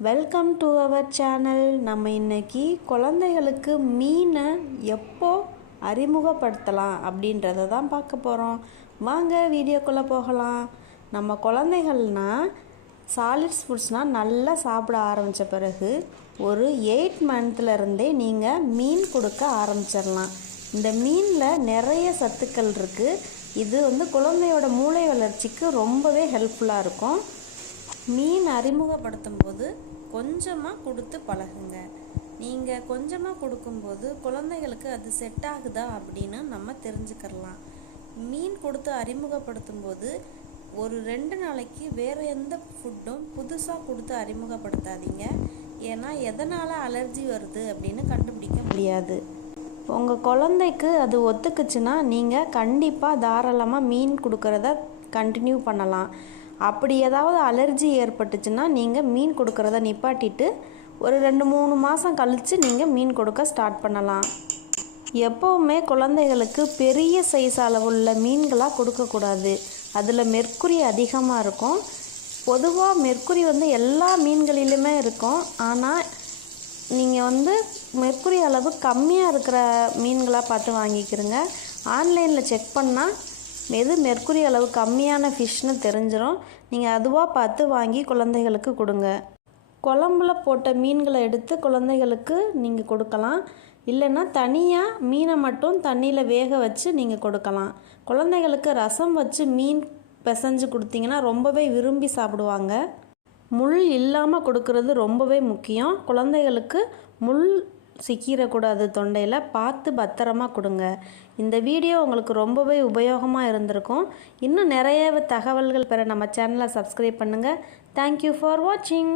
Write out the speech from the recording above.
Welcome to our channel நம்ம இன்னைக்கு குழந்தைகளுக்கு மீனை எப்போ அறிமுகப்படுத்தலாம் அப்படின்றத தான் பார்க்க போகிறோம் வாங்க வீடியோக்குள்ளே போகலாம். நம்ம குழந்தைகள்னா சாலிட்ஸ் ஃபுட்ஸ்னால் நல்லா சாப்பிட ஆரம்பித்த பிறகு ஒரு எயிட் மந்த்லேருந்தே நீங்கள் மீன் கொடுக்க ஆரம்பிச்சிடலாம். இந்த மீனில் நிறைய சத்துக்கள் இருக்குது இது வந்து குழந்தையோட மூளை வளர்ச்சிக்கு ரொம்பவே ஹெல்ப்ஃபுல்லாக இருக்கும். மீன் அறிமுகப்படுத்தும் போது கொஞ்சமாக கொடுத்து பழகுங்க. நீங்கள் கொஞ்சமாக கொடுக்கும்போது குழந்தைகளுக்கு அது செட் ஆகுதா அப்படின்னு நம்ம தெரிஞ்சுக்கிறலாம். மீன் கொடுத்து அறிமுகப்படுத்தும் போது ஒரு ரெண்டு நாளைக்கு வேறு எந்த ஃபுட்டும் புதுசாக கொடுத்து அறிமுகப்படுத்தாதீங்க. ஏன்னா எதனால் அலர்ஜி வருது அப்படின்னு கண்டுபிடிக்க முடியாது. உங்கள் குழந்தைக்கு அது ஒத்துக்குச்சுன்னா நீங்கள் கண்டிப்பாக தாராளமாக மீன் கொடுக்குறத கண்டினியூ பண்ணலாம். அப்படி ஏதாவது அலர்ஜி ஏற்பட்டுச்சுன்னா நீங்கள் மீன் கொடுக்குறத நிப்பாட்டிட்டு ஒரு ரெண்டு மூணு மாதம் கழித்து நீங்கள் மீன் கொடுக்க ஸ்டார்ட் பண்ணலாம். எப்போவுமே குழந்தைகளுக்கு பெரிய சைஸ் அளவுள்ள மீன்களாக கொடுக்கக்கூடாது அதில் மெர்க்குரி அதிகமாக இருக்கும். பொதுவாக மெர்க்குரி வந்து எல்லா மீன்களிலுமே இருக்கும். ஆனால் நீங்கள் வந்து மெர்க்குரி அளவு கம்மியாக இருக்கிற மீன்களாக பார்த்து வாங்கிக்கிறங்க. ஆன்லைனில் செக் பண்ணால் எது மெர்க்குரி அளவு கம்மியான ஃபிஷ்னு தெரிஞ்சிடும் நீங்கள் அதுவாக பார்த்து வாங்கி குழந்தைகளுக்கு கொடுங்க. குழம்புல போட்ட மீன்களை எடுத்து குழந்தைகளுக்கு நீங்கள் கொடுக்கலாம். இல்லைன்னா தனியாக மீனை மட்டும் தண்ணியில் வேக வச்சு நீங்கள் கொடுக்கலாம். குழந்தைகளுக்கு ரசம் வச்சு மீன் பிசைஞ்சு கொடுத்தீங்கன்னா ரொம்பவே விரும்பி சாப்பிடுவாங்க. முள் இல்லாமல் கொடுக்கறது ரொம்பவே முக்கியம். குழந்தைகளுக்கு முள் சிக்கிடக்கூடாது தொண்டையில் பார்த்து பத்திரமா கொடுங்க. இந்த வீடியோ உங்களுக்கு ரொம்பவே உபயோகமாக இருந்திருக்கும். இன்னும் நிறைய தகவல்கள் பெற நம்ம சேனலை சப்ஸ்கிரைப் பண்ணுங்கள் தேங்க்யூ ஃபார் வாட்சிங்